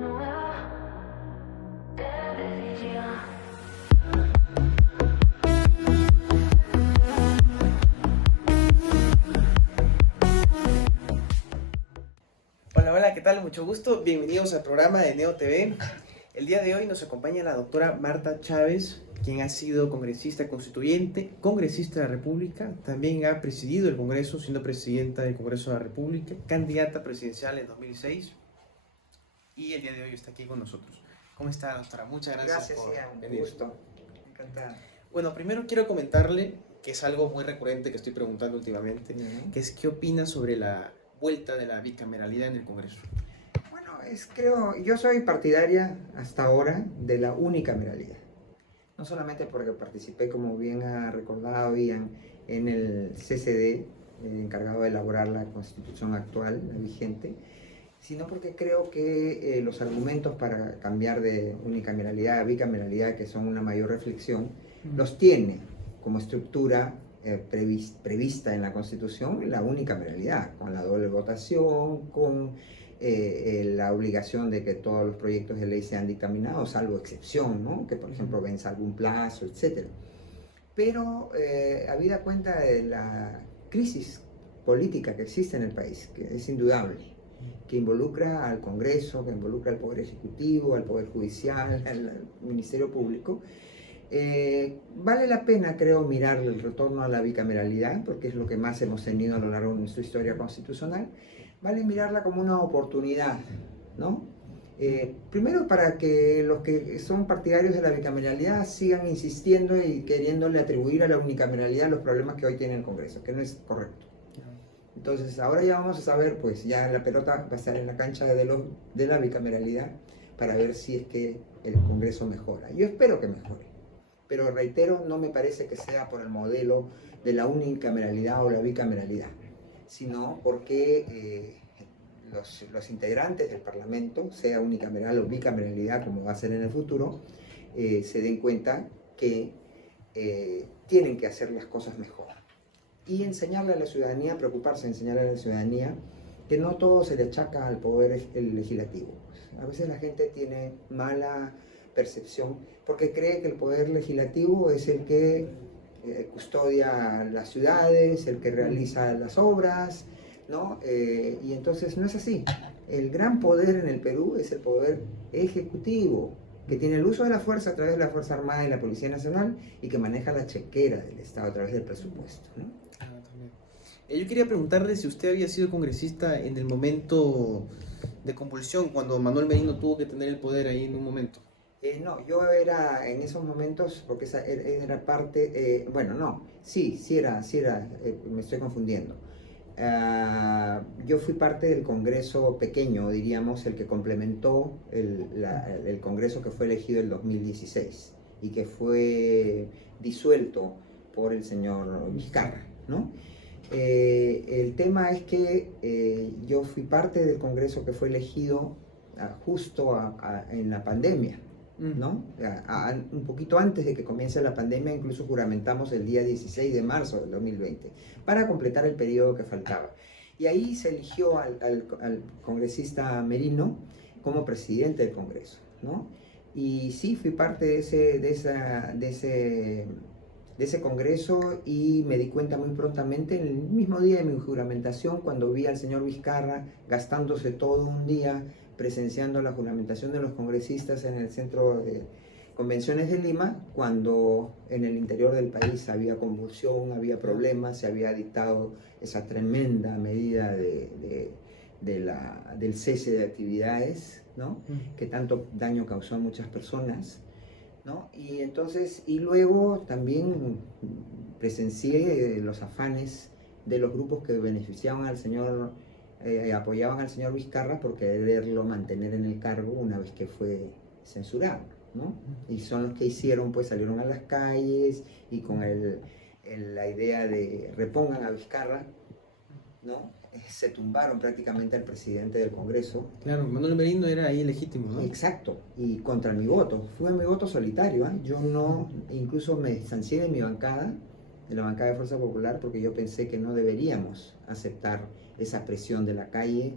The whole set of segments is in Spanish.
Hola, hola, ¿qué tal? Mucho gusto. Bienvenidos al programa de Neo TV. El día de hoy nos acompaña la doctora Marta Chávez, quien ha sido congresista constituyente, congresista de la República, también ha presidido el Congreso, siendo presidenta del Congreso de la República, candidata presidencial en 2006 y el día de hoy está aquí con nosotros. ¿Cómo está, doctora? Muchas gracias por Un venir. gusto, encantada. Bueno, primero quiero comentarle que es algo muy recurrente que estoy preguntando últimamente, que es ¿qué opina sobre la vuelta de la bicameralidad en el Congreso? Bueno, yo soy partidaria hasta ahora de la unicameralidad. No solamente porque participé, como bien ha recordado Ian, en el CCD, encargado de elaborar la constitución actual, la vigente, sino porque creo que los argumentos para cambiar de unicameralidad a bicameralidad, que son una mayor reflexión, los tiene como estructura prevista en la Constitución la unicameralidad, con la doble votación, con la obligación de que todos los proyectos de ley sean dictaminados, salvo excepción, ¿no? Que por ejemplo venza algún plazo, etc. Pero habida cuenta de la crisis política que existe en el país, que es indudable, que involucra al Congreso, que involucra al Poder Ejecutivo, al Poder Judicial, al Ministerio Público, vale la pena, creo, mirar el retorno a la bicameralidad, porque es lo que más hemos tenido a lo largo de nuestra historia constitucional. Vale mirarla como una oportunidad, ¿no? Primero para que los que son partidarios de la bicameralidad sigan insistiendo y queriéndole atribuir a la unicameralidad los problemas que hoy tiene el Congreso, que no es correcto. Entonces ahora ya vamos a saber, pues ya la pelota va a estar en la cancha de la bicameralidad para ver si es que el Congreso mejora. Yo espero que mejore, pero reitero, no me parece que sea por el modelo de la unicameralidad o la bicameralidad, sino porque los integrantes del Parlamento, sea unicameral o bicameralidad como va a ser en el futuro, se den cuenta que tienen que hacer las cosas mejor. Y enseñarle a la ciudadanía, preocuparse, enseñarle a la ciudadanía que no todo se le achaca al poder legislativo. A veces la gente tiene mala percepción porque cree que el poder legislativo es el que custodia las ciudades, el que realiza las obras, ¿no? Y entonces no es así. El gran poder en el Perú es el poder ejecutivo, que tiene el uso de la fuerza a través de la Fuerza Armada y la Policía Nacional y que maneja la chequera del Estado a través del presupuesto, ¿no? Yo quería preguntarle si usted había sido congresista en el momento de convulsión, cuando Manuel Merino tuvo que tener el poder ahí en un momento. No, yo era en esos momentos, porque esa era parte, bueno, no, sí era, me estoy confundiendo. Yo fui parte del Congreso pequeño, diríamos, el que complementó el Congreso que fue elegido en 2016 y que fue disuelto por el señor Vizcarra, ¿no? El tema es que yo fui parte del Congreso que fue elegido justo en la pandemia, ¿no? Un poquito antes de que comience la pandemia, incluso juramentamos el día 16 de marzo del 2020 para completar el periodo que faltaba. Y ahí se eligió al congresista Merino como presidente del Congreso, ¿no? Y sí, fui parte de ese congreso y me di cuenta muy prontamente, en el mismo día de mi juramentación, cuando vi al señor Vizcarra gastándose todo un día presenciando la juramentación de los congresistas en el Centro de Convenciones de Lima, cuando en el interior del país había convulsión, había problemas, se había dictado esa tremenda medida del cese de actividades, ¿no? Que tanto daño causó a muchas personas, ¿no? Y entonces, y luego también presencié los afanes de los grupos que beneficiaban al señor, apoyaban al señor Vizcarra por quererlo mantener en el cargo una vez que fue censurado, ¿no? Y son los que hicieron, pues salieron a las calles y con la idea de repongan a Vizcarra, ¿no? Se tumbaron prácticamente al presidente del Congreso. Claro, Manuel Merino era ahí legítimo, ¿no? Exacto, y contra mi voto. Fue mi voto solitario, ¿eh? Yo no, incluso me distancié de mi bancada, de la bancada de Fuerza Popular, porque yo pensé que no deberíamos aceptar esa presión de la calle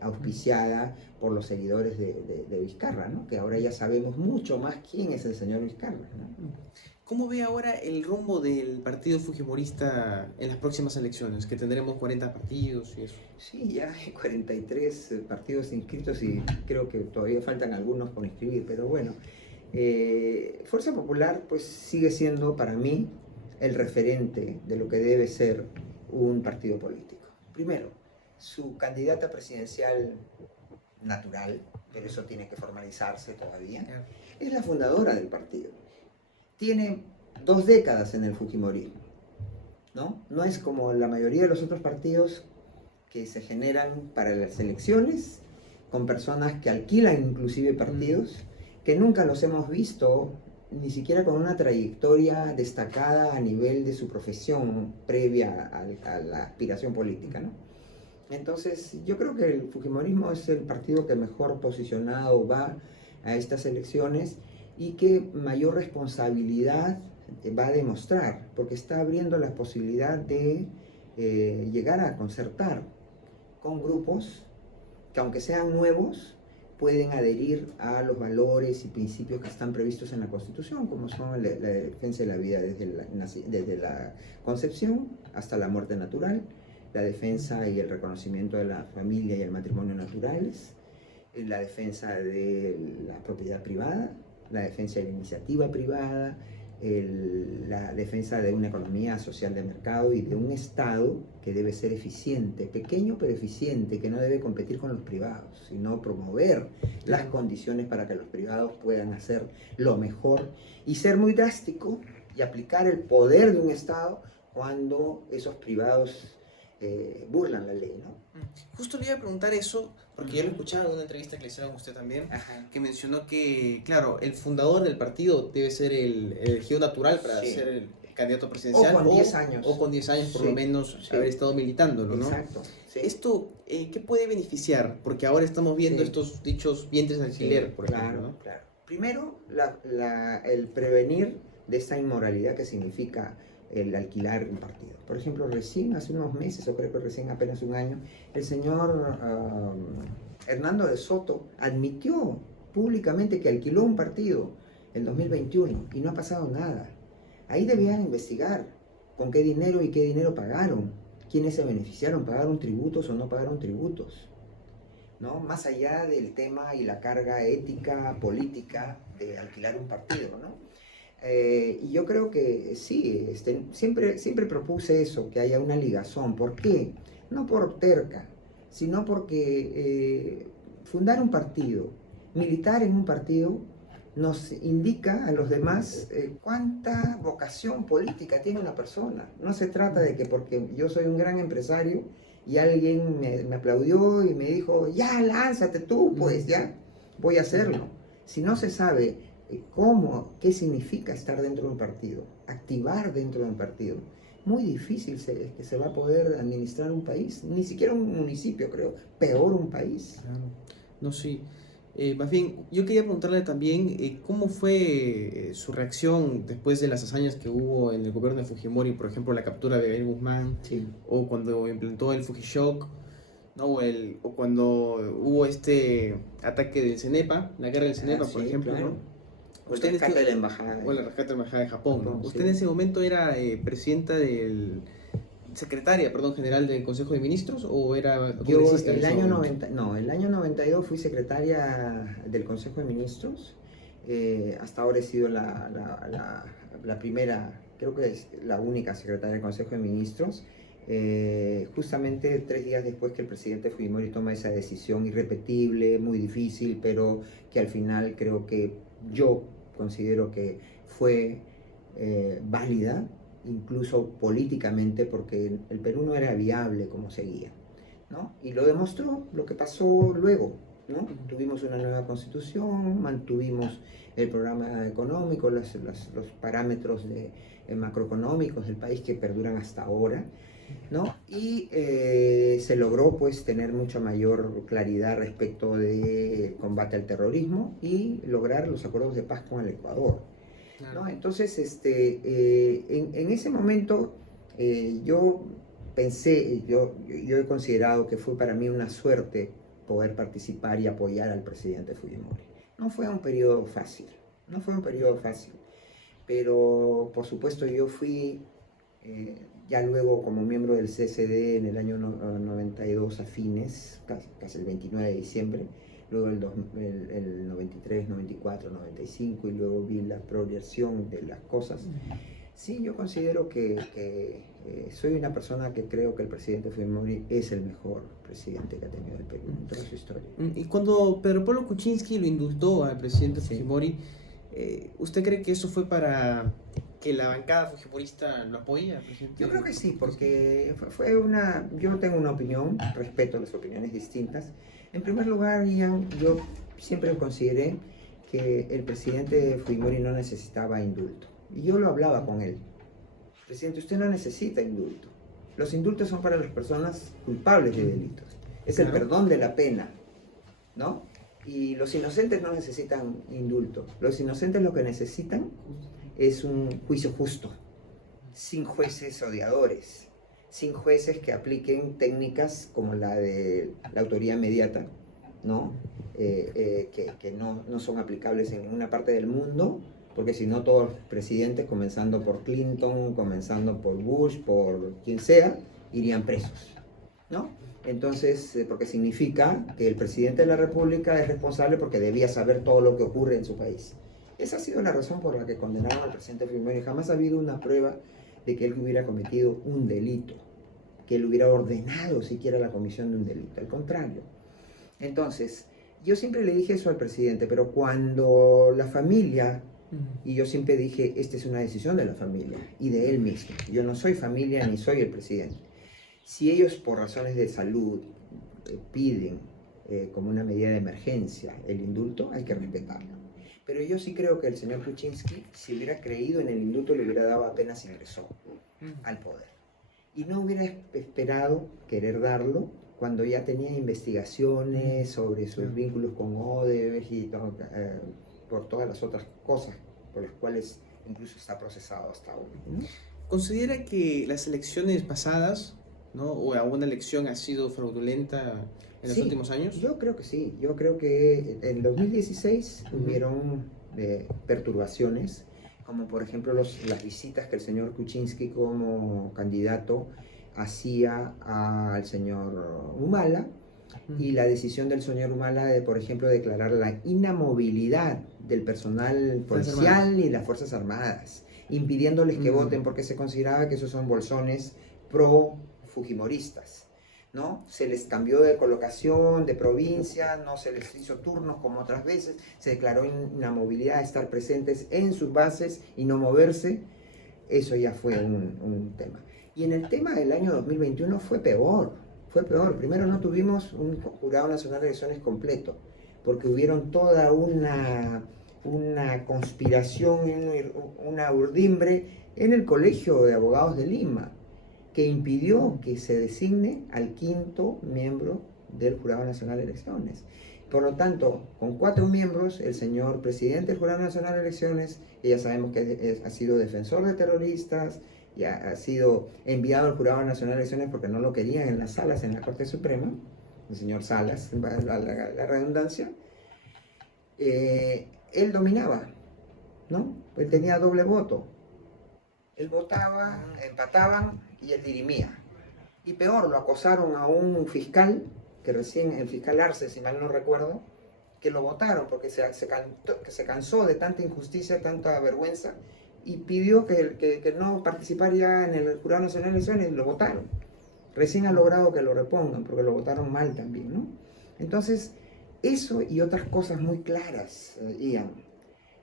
auspiciada por los seguidores de Vizcarra, ¿no? Que ahora ya sabemos mucho más quién es el señor Vizcarra, ¿no? ¿Cómo ve ahora el rumbo del partido fujimorista en las próximas elecciones? Que tendremos 40 partidos y eso. Sí, ya hay 43 partidos inscritos y creo que todavía faltan algunos por inscribir, pero bueno, Fuerza Popular pues sigue siendo para mí el referente de lo que debe ser un partido político. Primero, su candidata presidencial natural, pero eso tiene que formalizarse todavía, es la fundadora del partido. Tiene 2 décadas en el fujimorismo, ¿no? No es como la mayoría de los otros partidos que se generan para las elecciones, con personas que alquilan inclusive partidos, que nunca los hemos visto, ni siquiera con una trayectoria destacada a nivel de su profesión previa a la aspiración política, ¿no? Entonces, yo creo que el fujimorismo es el partido que mejor posicionado va a estas elecciones y que mayor responsabilidad va a demostrar, porque está abriendo la posibilidad de llegar a concertar con grupos que, aunque sean nuevos, pueden adherir a los valores y principios que están previstos en la Constitución, como son la defensa de la vida desde la concepción hasta la muerte natural, la defensa y el reconocimiento de la familia y el matrimonio naturales, la defensa de la propiedad privada, la defensa de la iniciativa privada, la defensa de una economía social de mercado y de un Estado que debe ser eficiente, pequeño pero eficiente, que no debe competir con los privados, sino promover las condiciones para que los privados puedan hacer lo mejor y ser muy drástico y aplicar el poder de un Estado cuando esos privados burlan la ley, ¿no? Justo le iba a preguntar eso, porque yo lo escuchaba en una entrevista que le hicieron a usted también, Ajá. que mencionó que, claro, el fundador del partido debe ser el elegido natural para Sí. ser el candidato presidencial. O con 10 años. O con 10 años, por Sí, lo menos, sí. haber estado militándolo, ¿no? Exacto. Sí. Esto, ¿qué puede beneficiar? Porque ahora estamos viendo Sí. estos dichos vientres de alquiler, por claro, ejemplo, ¿no? claro. Primero, el prevenir de esta inmoralidad que significa el alquilar un partido. Por ejemplo, recién hace unos meses, o creo que recién apenas un año, el señor Hernando de Soto admitió públicamente que alquiló un partido en 2021 y no ha pasado nada. Ahí debían investigar con qué dinero y qué dinero pagaron, quiénes se beneficiaron, pagaron tributos o no pagaron tributos, ¿no? Más allá del tema y la carga ética, política de alquilar un partido, ¿no? Y yo creo que sí, siempre propuse eso, que haya una ligazón. ¿Por qué? No por terca, sino porque fundar un partido, militar en un partido, nos indica a los demás cuánta vocación política tiene una persona. No se trata de que porque yo soy un gran empresario y alguien me aplaudió y me dijo, ya, lánzate tú, pues ya, voy a hacerlo. Si no se sabe qué significa estar dentro de un partido, activar dentro de un partido, muy difícil que se va a poder administrar un país, ni siquiera un municipio, creo, peor un país. Claro. No, sí. Más bien, yo quería preguntarle también cómo fue su reacción después de las hazañas que hubo en el gobierno de Fujimori, por ejemplo, la captura de Gabriel Guzmán, Sí. o cuando implantó el Fujishock, ¿no? O cuando hubo este ataque del CENEPA, la guerra del CENEPA, por Sí, ejemplo, claro. ¿no? O el rescate de la embajada. O el rescate de la embajada de Japón, ¿no? Japón, Usted sí. en ese momento era presidenta secretaria, perdón, general del Consejo de Ministros, o era Yo congresista en el ese año momento? el año 92 fui secretaria del Consejo de Ministros. Hasta ahora he sido la primera, creo que es la única secretaria del Consejo de Ministros. Justamente 3 días después que el presidente Fujimori toma esa decisión irrepetible, muy difícil, pero que al final creo que yo considero que fue válida, incluso políticamente, porque el Perú no era viable como seguía, ¿no? Y lo demostró lo que pasó luego, ¿no? Tuvimos una nueva constitución, mantuvimos el programa económico, los parámetros macroeconómicos del país que perduran hasta ahora, ¿no? Y se logró pues tener mucha mayor claridad respecto del combate al terrorismo y lograr los acuerdos de paz con el Ecuador, ¿no? Entonces, en ese momento yo pensé, yo he considerado que fue para mí una suerte poder participar y apoyar al presidente Fujimori. No fue un periodo fácil, no fue un periodo fácil, pero por supuesto yo fui ya luego como miembro del CSD en el año 92 a fines, casi el 29 de diciembre, luego el 93, 94, 95 y luego vi la progresión de las cosas. Sí, yo considero que soy una persona que creo que el presidente Fujimori es el mejor presidente que ha tenido el Perú en toda su historia. Y cuando Pedro Pablo Kuczynski lo indultó al presidente Fujimori, ¿usted cree que eso fue para que la bancada fujimorista lo apoye al presidente? Yo creo que sí, porque fue una... Yo tengo una opinión, respeto las opiniones distintas. En primer lugar, Ian, yo siempre consideré que el presidente Fujimori no necesitaba indulto. Y yo lo hablaba con él. Presidente, usted no necesita indulto. Los indultos son para las personas culpables de delitos. Es el perdón de la pena, ¿no? Y los inocentes no necesitan indulto. Los inocentes lo que necesitan es un juicio justo, sin jueces odiadores, sin jueces que apliquen técnicas como la de la autoría inmediata, ¿no? Que no son aplicables en ninguna parte del mundo, porque si no todos los presidentes, comenzando por Clinton, comenzando por Bush, por quien sea, irían presos, ¿no? Entonces, porque significa que el presidente de la República es responsable porque debía saber todo lo que ocurre en su país. Esa ha sido la razón por la que condenaron al presidente Fujimori. Jamás ha habido una prueba de que él hubiera cometido un delito, que él hubiera ordenado siquiera la comisión de un delito, al contrario. Entonces, yo siempre le dije eso al presidente, pero cuando la familia, y yo siempre dije, esta es una decisión de la familia y de él mismo, yo no soy familia ni soy el presidente. Si ellos por razones de salud piden como una medida de emergencia el indulto, hay que respetarlo. Pero yo sí creo que el señor Kuczynski, si hubiera creído en el indulto, le hubiera dado apenas ingresó al poder. Y no hubiera esperado querer darlo cuando ya tenía investigaciones sobre sus vínculos con Odebrecht y por todas las otras cosas por las cuales incluso está procesado hasta ahora, ¿no? ¿Considera que las elecciones pasadas, ¿no? o alguna elección ha sido fraudulenta en los últimos años? Yo creo que sí. Yo creo que en 2016 hubieron perturbaciones, como por ejemplo las visitas que el señor Kuczynski como candidato hacía al señor Humala, y la decisión del señor Humala de, por ejemplo, declarar la inamovilidad del personal policial y las Fuerzas Armadas, impidiéndoles que voten porque se consideraba que esos son bolsones pro-fujimoristas, ¿no? Se les cambió de colocación, de provincia, no se les hizo turnos como otras veces, se declaró inamovilidad, estar presentes en sus bases y no moverse. Eso ya fue un tema. Y en el tema del año 2021 fue peor. Primero no tuvimos un Jurado Nacional de Elecciones completo, porque hubieron toda una conspiración, una urdimbre en el Colegio de Abogados de Lima, que impidió que se designe al quinto miembro del Jurado Nacional de Elecciones. Por lo tanto, con 4 miembros, el señor presidente del Jurado Nacional de Elecciones, que ya sabemos que ha sido defensor de terroristas, ya ha sido enviado al Jurado Nacional de Elecciones porque no lo querían en las salas en la Corte Suprema, el señor Salas, la redundancia, él dominaba, ¿no? Él tenía doble voto. Él votaba, empataban y él dirimía. Y peor, lo acosaron a un fiscal, que recién, el fiscal Arce, si mal no recuerdo, que lo votaron porque se cansó de tanta injusticia, tanta vergüenza, y pidió que no participara ya en el Jurado Nacional de Elecciones, y lo votaron. Recién ha logrado que lo repongan, porque lo votaron mal también, ¿no? Entonces, eso y otras cosas muy claras, Ian.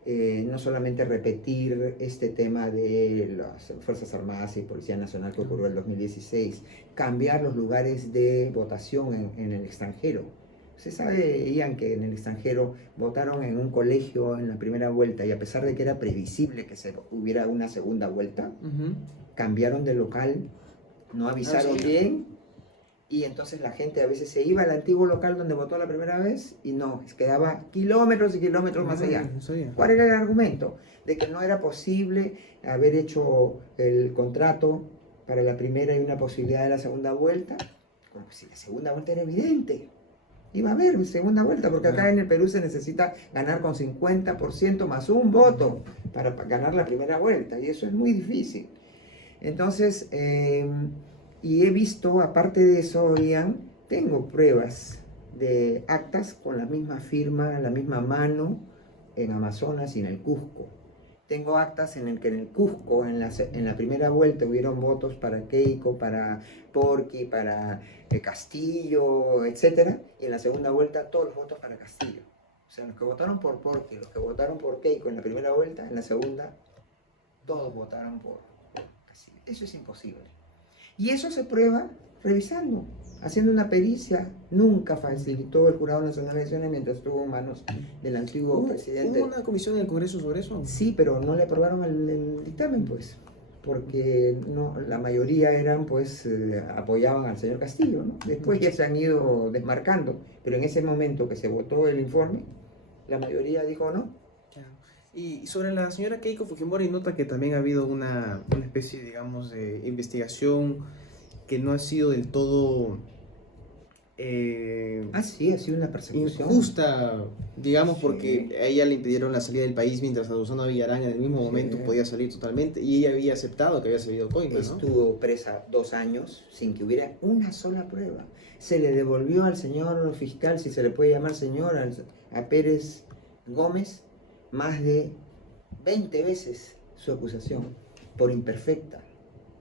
No solamente repetir este tema de las Fuerzas Armadas y Policía Nacional que ocurrió en el 2016, cambiar los lugares de votación en el extranjero. Usted sabe, Ian, que en el extranjero votaron en un colegio en la primera vuelta y a pesar de que era previsible que hubiera una segunda vuelta, cambiaron de local, no avisaron bien, y entonces la gente a veces se iba al antiguo local donde votó la primera vez y no, quedaba kilómetros y kilómetros más allá. ¿Cuál era el argumento? De que no era posible haber hecho el contrato para la primera y una posibilidad de la segunda vuelta, como si la segunda vuelta era evidente. Y va a haber segunda vuelta, porque acá en el Perú se necesita ganar con 50% más un voto para ganar la primera vuelta, y eso es muy difícil. Entonces, y he visto, aparte de eso, Ian, tengo pruebas de actas con la misma firma, la misma mano, en Amazonas y en el Cusco. Tengo actas en el que en el Cusco, en la primera vuelta, hubieron votos para Keiko, para Porqui, para Castillo, etc. Y en la segunda vuelta, todos los votos para Castillo. O sea, los que votaron por Porqui, los que votaron por Keiko en la primera vuelta, en la segunda, todos votaron por Castillo. Eso es imposible. Y eso se prueba revisando, haciendo una pericia. Nunca facilitó el Jurado Nacional de Elecciones mientras estuvo en manos del antiguo presidente. ¿Hubo una comisión en el Congreso sobre eso? Sí, pero no le aprobaron el dictamen, pues, porque no, la mayoría eran, pues, apoyaban al señor Castillo, ¿no? Después ya se han ido desmarcando, pero en ese momento que se votó el informe, la mayoría dijo no. Y sobre la señora Keiko Fujimori, nota que también ha habido una especie, digamos, de investigación que no ha sido del todo Sí, ha sido una persecución injusta, digamos, Sí. porque a ella le impidieron la salida del país mientras a Susana Villarán en el mismo momento podía salir totalmente, y ella había aceptado que había salido coima, ¿no? Estuvo presa 2 años sin que hubiera una sola prueba. Se le devolvió al señor fiscal, si se le puede llamar señor, a Pérez Gómez, más de 20 veces su acusación por imperfecta.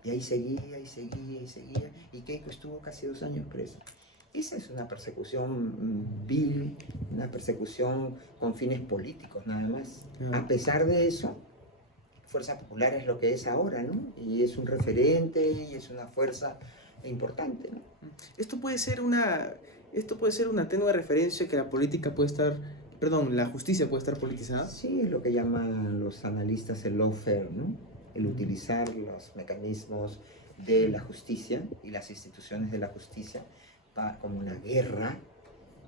Y ahí seguía, y seguía, y seguía. Y Keiko estuvo casi 2 años presa. Esa es una persecución vil, una persecución con fines políticos nada más. A pesar de eso, Fuerza Popular es lo que es ahora, ¿no? Y es un referente y es una fuerza importante, ¿no? Esto puede ser una tenue referencia que la política puede estar, perdón, la justicia puede estar politizada. Sí, es lo que llaman los analistas el lawfare, ¿no? El utilizar los mecanismos de la justicia y las instituciones de la justicia como una guerra,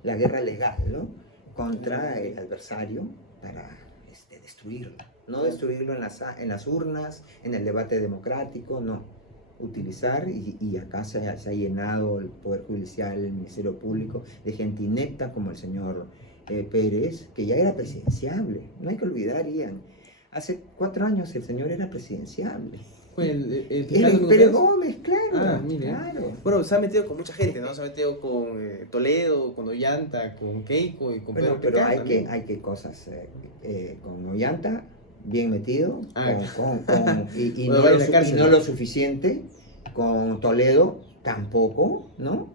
la guerra legal, ¿no? Contra el adversario para destruirlo. No destruirlo en las urnas, en el debate democrático, no. Utilizar, y acá se ha llenado el Poder Judicial, el Ministerio Público, de gente inepta como el señor Pérez, que ya era presidenciable. No hay que olvidar, Ian, hace 4 años el señor era presidenciable. Fue el Pérez Gómez, claro. Ah, mire. Claro. Bueno, se ha metido con mucha gente, ¿no? Se ha metido con Toledo, con Ollanta, con Keiko y con Bueno, Pedro pero Picard hay que cosas con Ollanta, bien metido, y no lo suficiente, con Toledo tampoco, ¿no?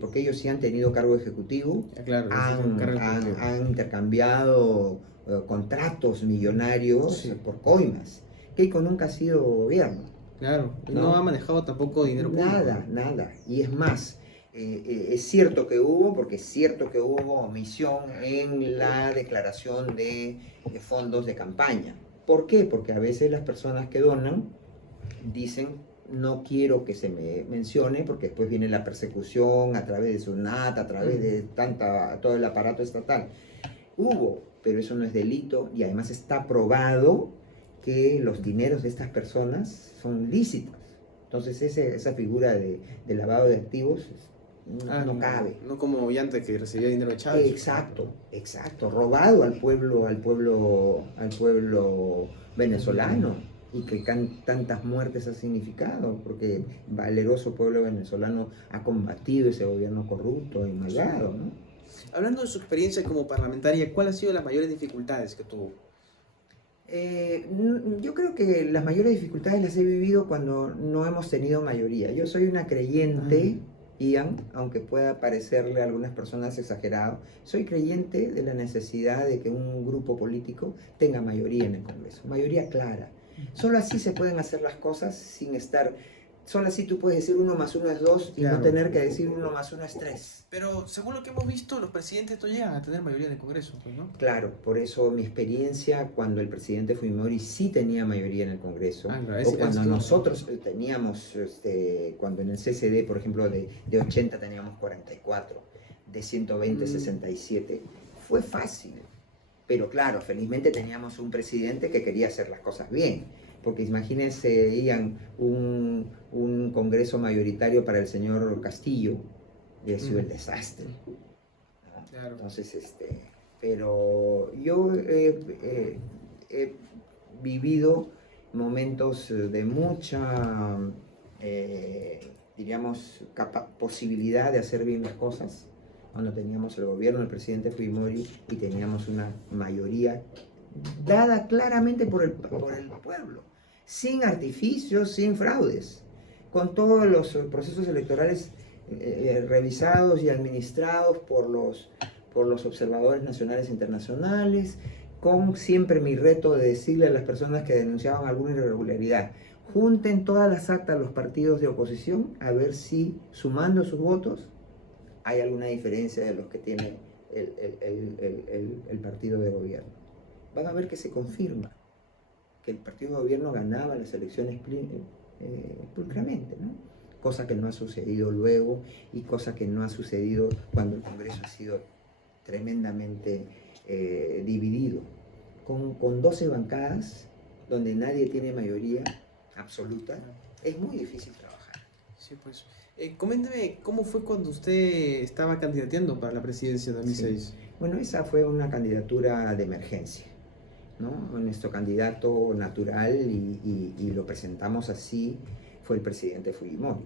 Porque ellos sí han tenido cargo ejecutivo, Claro, han intercambiado contratos millonarios por coimas. Keiko nunca ha sido gobierno. Claro, no ha manejado tampoco dinero público. Nada. Y es más, es cierto que hubo, porque es cierto que hubo omisión en la declaración de fondos de campaña. ¿Por qué? Porque a veces las personas que donan dicen, no quiero que se me mencione, porque después viene la persecución a través de SUNAT, a través de todo el aparato estatal. Hubo, pero eso no es delito, y además está probado que los dineros de estas personas son lícitos. Entonces esa figura de lavado de activos no cabe. No como Ollanta, que recibía dinero de Chávez. Exacto, robado al pueblo venezolano, y que tantas muertes ha significado, porque valeroso pueblo venezolano ha combatido ese gobierno corrupto y malvado, ¿no? Hablando de su experiencia como parlamentaria, ¿cuáles han sido las mayores dificultades que tuvo? Yo creo que las mayores dificultades las he vivido cuando no hemos tenido mayoría. Yo soy una creyente, Ian, aunque pueda parecerle a algunas personas exagerado, soy creyente de la necesidad de que un grupo político tenga mayoría en el Congreso, mayoría clara. Solo así se pueden hacer las cosas sin estar... Solo así tú puedes decir 1 más 1 es 2 y no tener que decir 1 más 1 es 3. Pero según lo que hemos visto, los presidentes no llegan a tener mayoría en el Congreso, pues, ¿no? Claro, por eso mi experiencia cuando el presidente Fujimori sí tenía mayoría en el Congreso, o cuando nosotros teníamos, cuando en el CCD, por ejemplo, de 80 teníamos 44, de 120 67, fue fácil. Pero claro, felizmente teníamos un presidente que quería hacer las cosas bien. Porque imagínense, Ian, un congreso mayoritario para el señor Castillo, hubiera sido el desastre. Claro. Entonces, pero yo he vivido momentos de mucha, diríamos, posibilidad de hacer bien las cosas, cuando teníamos el gobierno del presidente Fujimori y teníamos una mayoría dada claramente por el pueblo, sin artificios, sin fraudes, con todos los procesos electorales revisados y administrados por los observadores nacionales e internacionales, con siempre mi reto de decirle a las personas que denunciaban alguna irregularidad: junten todas las actas de los partidos de oposición a ver si, sumando sus votos, hay alguna diferencia de los que tiene el partido de gobierno. Van a ver que se confirma que el partido de gobierno ganaba las elecciones pulcramente, ¿no? Cosa que no ha sucedido luego y cosa que no ha sucedido cuando el Congreso ha sido tremendamente dividido, con 12 bancadas donde nadie tiene mayoría absoluta. Es muy difícil trabajar. Sí, pues. Coménteme, ¿cómo fue cuando usted estaba candidateando para la presidencia de 2006? Sí. Bueno, esa fue una candidatura de emergencia, ¿no? Nuestro candidato natural, y lo presentamos así, fue el presidente Fujimori.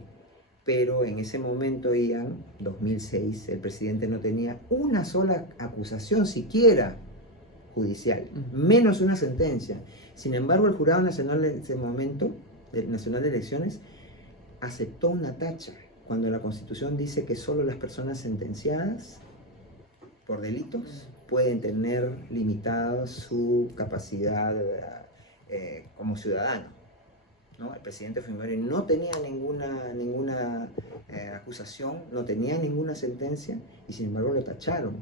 Pero en ese momento, Ian, 2006, el presidente no tenía una sola acusación siquiera judicial, menos una sentencia. Sin embargo, el Jurado Nacional de ese momento, el Nacional de Elecciones, aceptó una tacha, cuando la Constitución dice que solo las personas sentenciadas por delitos pueden tener limitada su capacidad como ciudadano, ¿no? El presidente Fujimori no tenía ninguna acusación, no tenía ninguna sentencia, y sin embargo lo tacharon.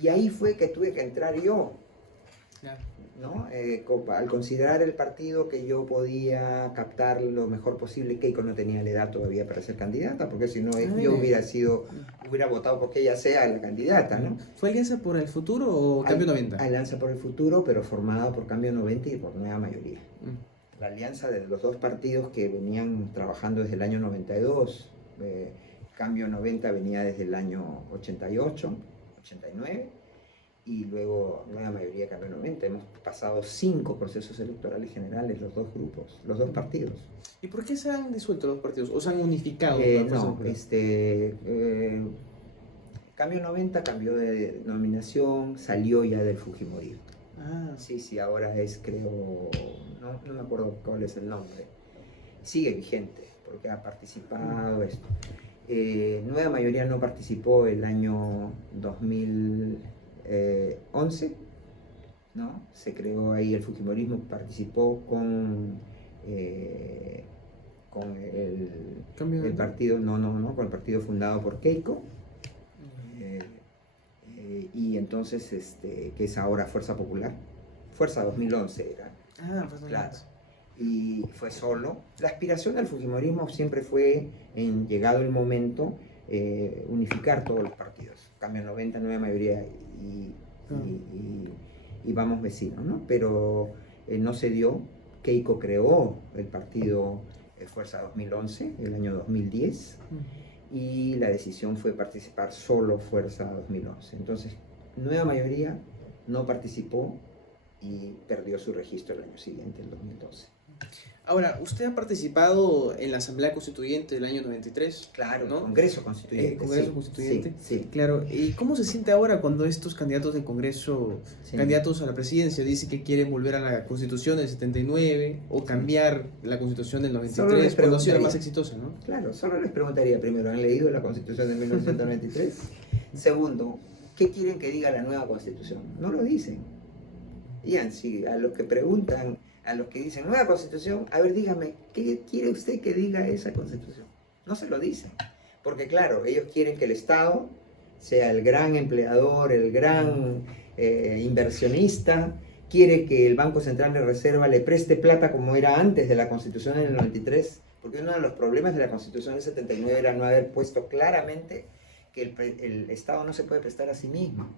Y ahí fue que tuve que entrar yo, ¿no? Al considerar el partido que yo podía captar lo mejor posible. Keiko no tenía la edad todavía para ser candidata, porque si no yo hubiera votado porque ella sea la candidata, ¿no? ¿Fue Alianza por el Futuro o Cambio 90? Alianza por el Futuro, pero formada por Cambio 90 y por Nueva Mayoría. La alianza de los dos partidos que venían trabajando desde el año 92. Cambio 90 venía desde el año 88, 89, y luego Nueva Mayoría, Cambio 90. Hemos pasado 5 procesos electorales generales, los dos grupos, los dos partidos. ¿Y por qué se han disuelto los partidos o se han unificado? No, Cambio 90 cambió de denominación, salió ya del Fujimori. Sí, ahora es, creo, no me acuerdo cuál es el nombre. Sigue vigente, porque ha participado esto. Nueva Mayoría no participó el año 2011, ¿no? Se creó ahí el Fujimorismo, participó con el partido, con el partido fundado por Keiko. Y entonces, que es ahora Fuerza Popular, Fuerza 2011 era. Claro. Y fue solo. La aspiración del Fujimorismo siempre fue, en llegado el momento, unificar todos los partidos. Cambio 90, Nueva Mayoría y Vamos Vecinos, ¿no? Pero no se dio. Keiko creó el partido Fuerza 2011, el año 2010. Y la decisión fue participar solo Fuerza 2011. Entonces, Nueva Mayoría no participó y perdió su registro el año siguiente, el 2012. Ahora, usted ha participado en la Asamblea Constituyente del año 93. Claro, ¿no? Congreso Constituyente. Congreso Constituyente. Sí. Claro, ¿y cómo se siente ahora cuando estos candidatos del Congreso, candidatos a la presidencia, dicen que quieren volver a la Constitución del 79 o cambiar la Constitución del 93, cuando ha sido la más exitosa, ¿no? Claro, solo les preguntaría: primero, ¿han leído la Constitución de 1993? Segundo, ¿qué quieren que diga la nueva Constitución? No lo dicen. Ian, sí, a los que preguntan, a los que dicen nueva Constitución, a ver, dígame, ¿qué quiere usted que diga esa Constitución? No se lo dicen, porque claro, ellos quieren que el Estado sea el gran empleador, el gran inversionista, quiere que el Banco Central de Reserva le preste plata como era antes de la Constitución en el 93, porque uno de los problemas de la Constitución del 79 era no haber puesto claramente que el Estado no se puede prestar a sí mismo,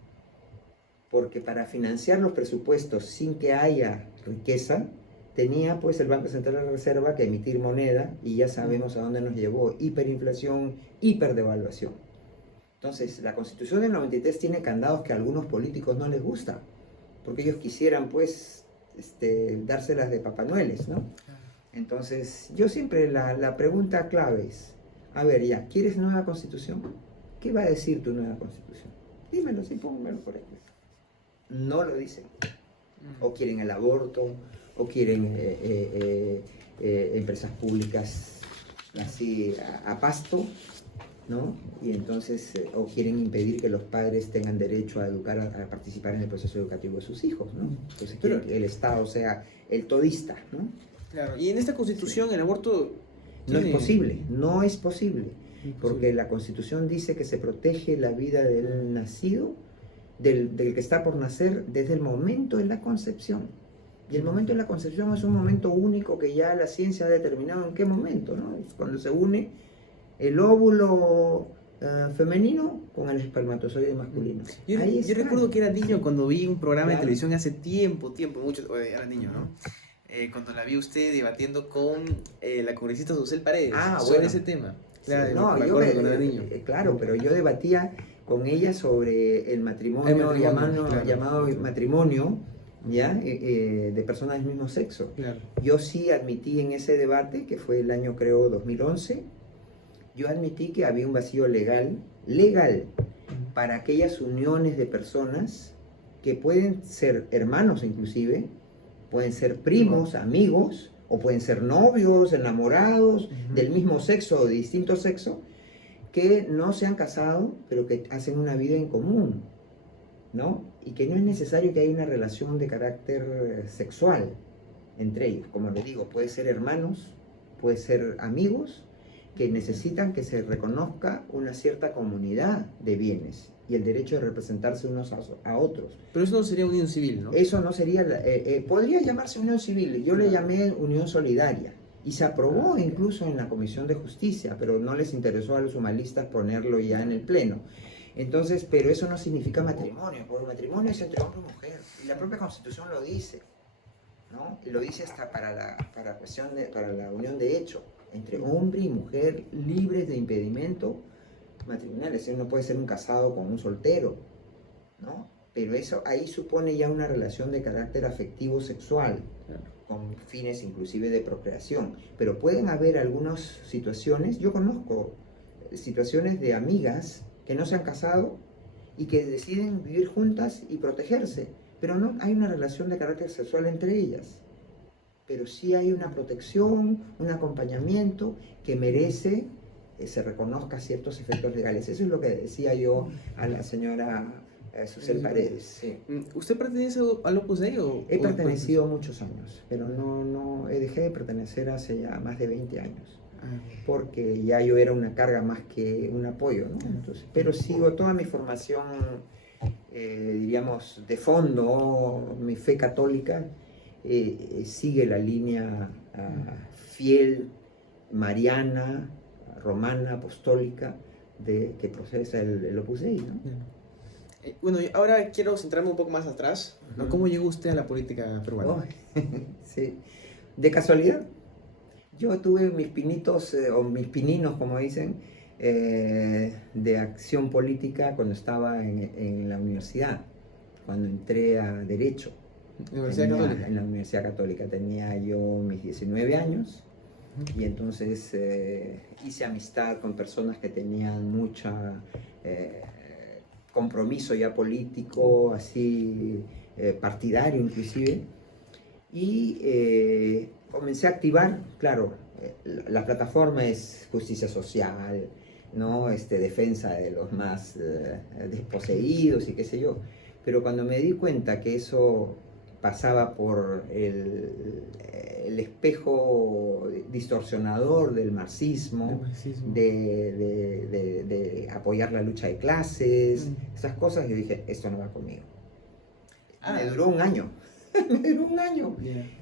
porque para financiar los presupuestos sin que haya riqueza, tenía pues el Banco Central de Reserva que emitir moneda, y ya sabemos a dónde nos llevó: hiperinflación, hiperdevaluación. Entonces, la Constitución del 93 tiene candados que a algunos políticos no les gusta, porque ellos quisieran, pues, dárselas de Papá Noeles, ¿no? Entonces, yo siempre la pregunta clave es, a ver, ya, ¿quieres nueva Constitución? ¿Qué va a decir tu nueva Constitución? Dímelo, sí, pónmelo por escrito. No lo dicen. O quieren el aborto, o quieren empresas públicas así a pasto, ¿no? Y entonces, o quieren impedir que los padres tengan derecho a educar, a participar en el proceso educativo de sus hijos, ¿no? Entonces, quieren que el Estado sea el todista, ¿no? Claro, y en esta Constitución el aborto No es tiene- posible, no es posible, Imposible. porque la Constitución dice que se protege la vida del nacido, del que está por nacer, desde el momento de la concepción. Y el momento de la concepción es un momento único que ya la ciencia ha determinado en qué momento, ¿no? Es cuando se une el óvulo femenino con el espermatozoide masculino. Yo, Ahí yo está. recuerdo que era niño cuando vi un programa de Claro. televisión hace tiempo, mucho, era niño, ¿no? Cuando la vi usted debatiendo con la congresista Susel Paredes sobre Bueno. ese tema. Sí, Claro, no, me yo acuerdo cuando era niño. claro, pero yo debatía con ella sobre el matrimonio, Claro. llamado matrimonio, ¿ya? De personas del mismo sexo. Claro. Yo sí admití en ese debate, que fue el año creo 2011, yo admití que había un vacío legal para aquellas uniones de personas que pueden ser hermanos inclusive, pueden ser primos, amigos, o pueden ser novios, enamorados, del mismo sexo o de distinto sexo, que no se han casado, pero que hacen una vida en común, ¿no? Y que no es necesario que haya una relación de carácter sexual entre ellos. Como les digo, puede ser hermanos, puede ser amigos, que necesitan que se reconozca una cierta comunidad de bienes y el derecho de representarse unos a otros. Pero eso no sería unión civil, ¿no? Eso no sería, podría llamarse unión civil, yo le llamé unión solidaria y se aprobó incluso en la Comisión de Justicia, pero no les interesó a los humanistas ponerlo ya en el Pleno. Entonces, pero eso no significa matrimonio, porque matrimonio es entre hombre y mujer, y la propia Constitución lo dice, ¿no? Y lo dice hasta para la unión de hecho, entre hombre y mujer libres de impedimento matrimonial, es decir, no puede ser un casado con un soltero, ¿no? Pero eso ahí supone ya una relación de carácter afectivo sexual, con fines inclusive de procreación. Pero pueden haber algunas situaciones, yo conozco situaciones de amigas que no se han casado y que deciden vivir juntas y protegerse, pero no hay una relación de carácter sexual entre ellas. Pero sí hay una protección, un acompañamiento que merece se reconozca ciertos efectos legales. Eso es lo que decía yo a la señora Susel Paredes. Sí. ¿Usted pertenece al Opus Dei o...? He pertenecido muchos años, pero no dejé de pertenecer hace ya más de 20 años, porque ya yo era una carga más que un apoyo, ¿no? Entonces, pero sigo toda mi formación, diríamos, de fondo, mi fe católica, sigue la línea fiel, mariana, romana, apostólica, que procesa el Opus Dei, ¿no? Bueno, ahora quiero centrarme un poco más atrás. ¿No? ¿Cómo llegó usted a la política peruana? Oh, sí, de casualidad. Yo tuve mis pinitos, o mis pininos, como dicen, de acción política cuando estaba en la universidad, cuando entré a Derecho. ¿Universidad Católica? En la Universidad Católica. Tenía yo mis 19 años y entonces hice amistad con personas que tenían mucha compromiso ya político, así partidario inclusive, y comencé a activar, claro, la plataforma es justicia social, ¿no? Defensa de los más desposeídos y qué sé yo, pero cuando me di cuenta que eso pasaba por el espejo distorsionador del marxismo, de apoyar la lucha de clases, esas cosas, yo dije, esto no va conmigo. Me duró un año, me duró un año.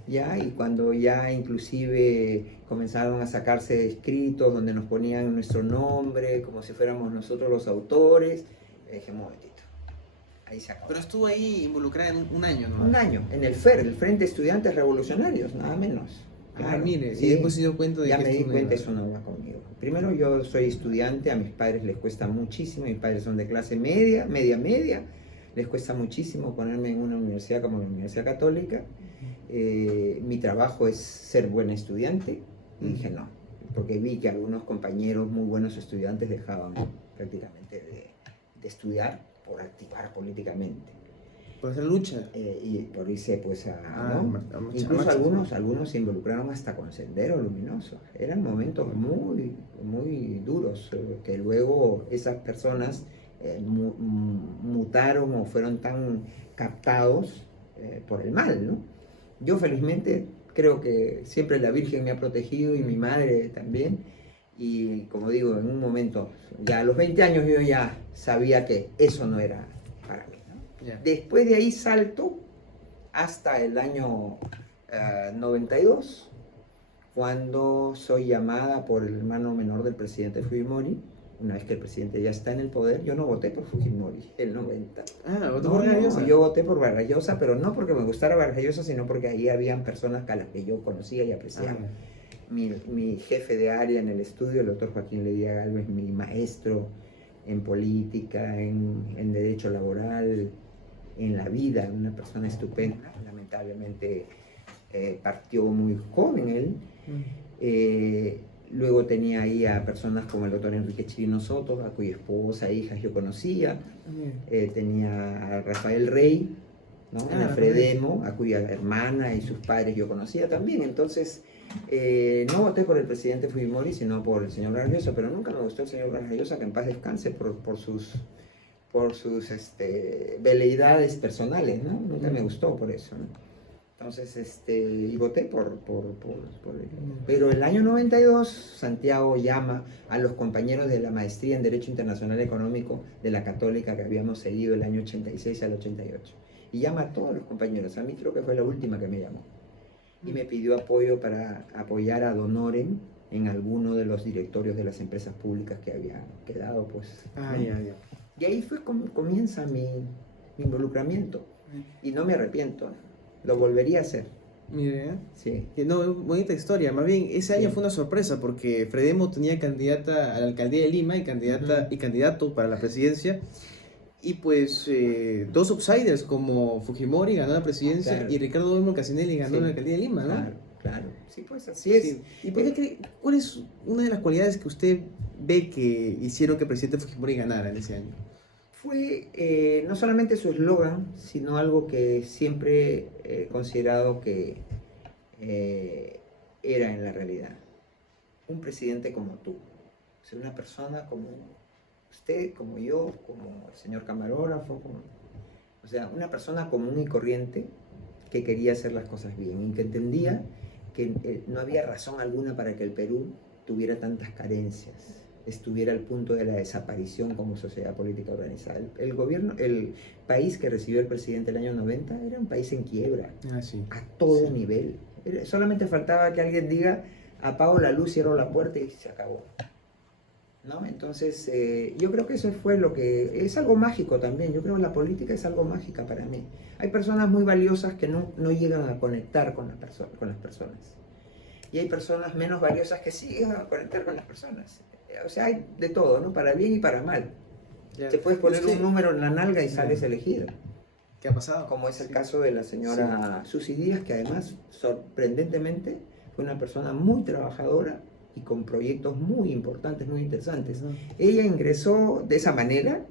Ya, y cuando ya inclusive comenzaron a sacarse escritos donde nos ponían nuestro nombre, como si fuéramos nosotros los autores, dije, un momentito. Ahí se acabó. Pero estuvo ahí involucrada en un año, ¿no? Un año, en el FER, el Frente de Estudiantes Revolucionarios, nada menos. Claro, mire, sí. y después se dio cuenta de Ya que me di esto no cuenta, iba. eso no va conmigo. Primero, yo soy estudiante, a mis padres les cuesta muchísimo, mis padres son de clase media, media, les cuesta muchísimo ponerme en una universidad como la Universidad Católica. Mi trabajo es ser buen estudiante, y dije no, porque vi que algunos compañeros muy buenos estudiantes dejaban prácticamente de estudiar por activar políticamente. Por hacer lucha. Y por irse pues Ah, ¿no? a Incluso marchas, ¿no? algunos se involucraron hasta con Sendero Luminoso. Eran momentos muy duros, que luego esas personas mutaron o fueron tan captados por el mal, ¿no? Yo felizmente creo que siempre la Virgen me ha protegido y mi madre también. Y como digo, en un momento, ya a los 20 años yo ya sabía que eso no era para mí, ¿no? Ya. Después de ahí salto hasta el año 92, cuando soy llamada por el hermano menor del presidente Fujimori. Una vez que el presidente ya está en el poder, yo no voté por Fujimori el 90. Ah, votó No, por Vargas Llosa. yo voté por Vargas Llosa, pero no porque me gustara Vargas Llosa, sino porque ahí habían personas a las que yo conocía y apreciaba. Mi jefe de área en el estudio, el doctor Joaquín Leguía Gálvez, mi maestro en política, en derecho laboral, en la vida, una persona estupenda. Lamentablemente partió muy joven él. Luego tenía ahí a personas como el doctor Enrique Chirino Soto, a cuya esposa e hijas yo conocía. Tenía a Rafael Rey, ¿no? En el Fredemo, a cuya hermana y sus padres yo conocía también. Entonces, no voté por el presidente Fujimori, sino por el señor Vargas Llosa, pero nunca me gustó el señor Vargas Llosa, que en paz descanse por sus veleidades personales, ¿no? Nunca me gustó por eso, ¿no? Entonces, y voté por él. Pero el año 92, Santiago llama a los compañeros de la maestría en Derecho Internacional Económico de la Católica que habíamos seguido el año 86 al 88. Y llama a todos los compañeros. A mí creo que fue la última que me llamó. Y me pidió apoyo para apoyar a Don Oren en alguno de los directorios de las empresas públicas que había quedado, pues. Ah, ¿no? ya. Y ahí comienza mi involucramiento. Y no me arrepiento. Lo volvería a hacer. Mire, Sí. que no, bonita historia. Más bien, ese año Sí. fue una sorpresa porque Fredemo tenía candidata a la alcaldía de Lima y candidato para la presidencia. Y pues dos outsiders como Fujimori ganó la presidencia, Claro. y Ricardo Olmo Casinelli ganó Sí. la alcaldía de Lima, ¿no? Claro. Sí, pues así es. Sí. ¿Y por qué cuál es una de las cualidades que usted ve que hicieron que el presidente Fujimori ganara en ese año? Fue no solamente su eslogan, sino algo que siempre he considerado que era en la realidad. Un presidente como tú. O sea, una persona como usted, como yo, como el señor camarógrafo. O sea, una persona común y corriente que quería hacer las cosas bien y que entendía que no había razón alguna para que el Perú tuviera tantas carencias, estuviera al punto de la desaparición como sociedad política organizada. El país que recibió el presidente el año 90 era un país en quiebra, a todo nivel. Solamente faltaba que alguien diga, apago la luz, cierro la puerta y se acabó, ¿no? Entonces, yo creo que eso fue lo que... Es algo mágico también, yo creo que la política es algo mágica para mí. Hay personas muy valiosas que no llegan a conectar con las personas. Y hay personas menos valiosas que sí llegan a conectar con las personas. O sea, hay de todo, ¿no? Para bien y para mal. Ya. Te puedes poner un número en la nalga y sales elegido. ¿Qué ha pasado? Como es el caso de la señora Susy Díaz, que además, sorprendentemente, fue una persona muy trabajadora y con proyectos muy importantes, muy interesantes. Ella ingresó de esa manera,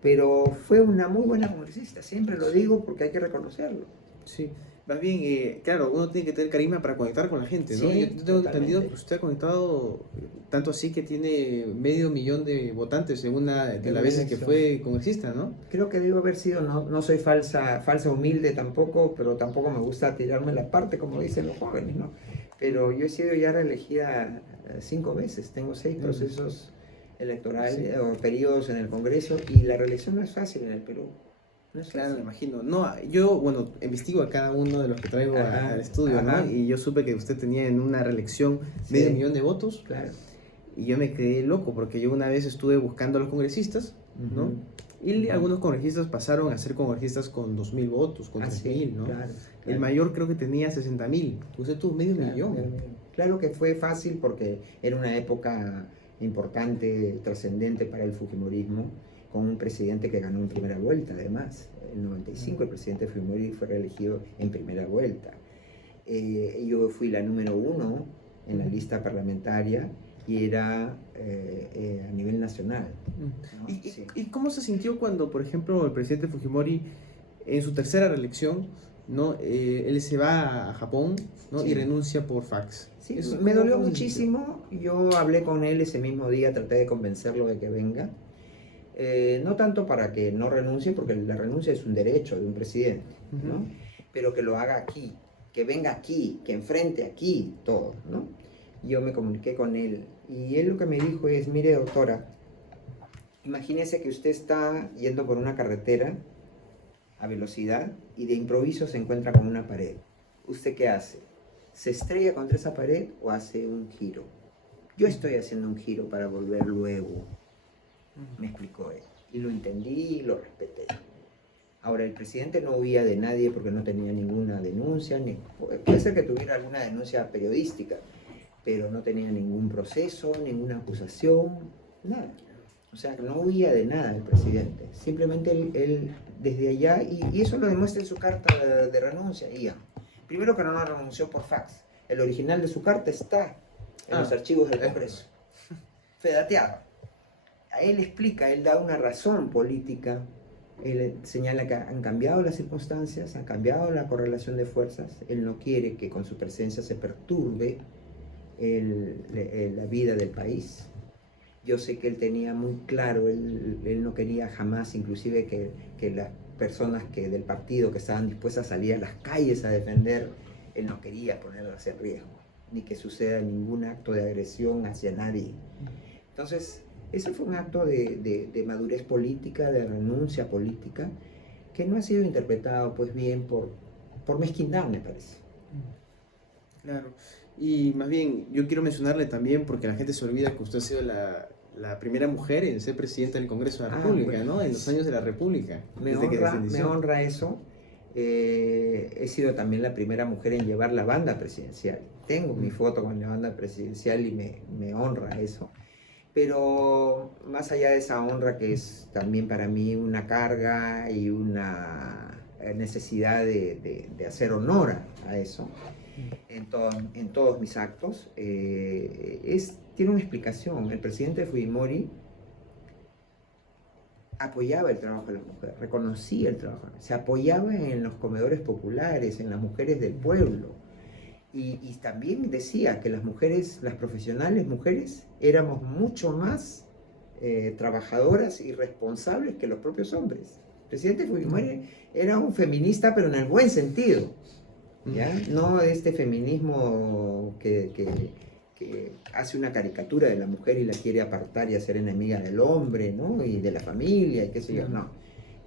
pero fue una muy buena congresista, siempre lo digo porque hay que reconocerlo. Sí, más bien, claro, uno tiene que tener carisma para conectar con la gente, ¿no? Sí, Yo tengo entendido totalmente. que usted ha conectado tanto así que tiene 500.000 de votantes en una de las veces que fue congresista, ¿no? Creo que debo haber sido, no soy falsa humilde tampoco, pero tampoco me gusta tirarme la parte como dicen los jóvenes, ¿no? Pero yo he sido ya reelegida 5 veces, tengo 6 procesos electorales o periodos en el Congreso, y la reelección no es fácil en el Perú. No es Claro, me fácil. imagino. No, yo, bueno, investigo a cada uno de los que traigo Ajá, al estudio, ajá. ¿no? Y yo supe que usted tenía en una reelección Sí. 500.000 de votos. Claro. Y yo me quedé loco porque yo una vez estuve buscando a los congresistas, ¿no? Y algunos congresistas pasaron a ser congresistas con 2.000 votos, con 3.000, ¿no? Claro, El claro. mayor creo que tenía 60.000. Usted tuvo medio millón. Claro que fue fácil porque era una época importante, trascendente para el fujimorismo, con un presidente que ganó en primera vuelta, además. En el 95 el presidente Fujimori fue reelegido en primera vuelta. Yo fui la número 1 en la lista parlamentaria y era a nivel nacional, ¿no? Sí. ¿Y cómo se sintió cuando, por ejemplo, el presidente Fujimori, en su tercera reelección, ¿no? Él se va a Japón, ¿no? Sí. Y renuncia por fax? Sí, Eso, me dolió ¿cómo se muchísimo. Yo hablé con él ese mismo día, traté de convencerlo de que venga. No tanto para que no renuncie, porque la renuncia es un derecho de un presidente, ¿no? Pero que lo haga aquí, que venga aquí, que enfrente aquí todo, ¿no? Yo me comuniqué con él y él lo que me dijo es: mire, doctora, imagínese que usted está yendo por una carretera a velocidad y de improviso se encuentra con una pared. ¿Usted qué hace? ¿Se estrella contra esa pared o hace un giro? Yo estoy haciendo un giro para volver luego, me explicó él. Y lo entendí y lo respeté. Ahora, el presidente no huía de nadie porque no tenía ninguna denuncia, puede ser que tuviera alguna denuncia periodística, pero no tenía ningún proceso, ninguna acusación, nada. O sea, no huía de nada el presidente. Simplemente él desde allá, y eso lo demuestra en su carta de renuncia, Ian. Primero que no renunció por fax. El original de su carta está en los archivos del Congreso. Fedateado. Él explica, él da una razón política. Él señala que han cambiado las circunstancias, ha cambiado la correlación de fuerzas. Él no quiere que con su presencia se perturbe la vida del país. Yo sé que él tenía muy claro, él no quería jamás, inclusive que las personas del partido que estaban dispuestas a salir a las calles a defender, él no quería ponerlas en riesgo, ni que suceda ningún acto de agresión hacia nadie. Entonces, ese fue un acto de madurez política, de renuncia política, que no ha sido interpretado pues bien por mezquindad, me parece. Claro. Y más bien, yo quiero mencionarle también, porque la gente se olvida que usted ha sido la primera mujer en ser presidenta del Congreso de la República, bueno, ¿no? En los años de la República. Me honra eso. He sido también la primera mujer en llevar la banda presidencial. Tengo mi foto con la banda presidencial y me honra eso. Pero más allá de esa honra, que es también para mí una carga y una necesidad de hacer honor a eso en todos mis actos, tiene una explicación. El presidente Fujimori apoyaba el trabajo de la mujer, reconocía el trabajo, se apoyaba en los comedores populares, en las mujeres del pueblo. Y también decía que las mujeres, las profesionales mujeres, éramos mucho más trabajadoras y responsables que los propios hombres. El presidente Fujimori era un feminista, pero en el buen sentido, ¿ya? No este feminismo que hace una caricatura de la mujer y la quiere apartar y hacer enemiga del hombre, ¿no? Y de la familia y qué sé yo, no.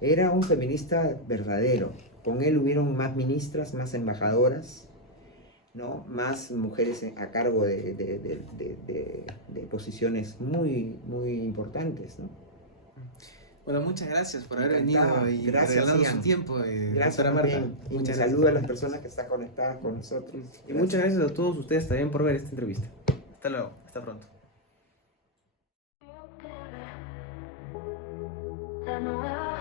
Era un feminista verdadero. Con él hubieron más ministras, más embajadoras, ¿no? Más mujeres a cargo de posiciones muy, muy importantes, ¿no? Bueno, muchas gracias por haber Encantado. venido y Gracias, regalarnos Ian. su tiempo. Gracias, Marta. y un Muchas saludo a las personas que están conectadas con nosotros. Y muchas gracias a todos ustedes también por ver esta entrevista. Hasta luego, hasta pronto. La nueva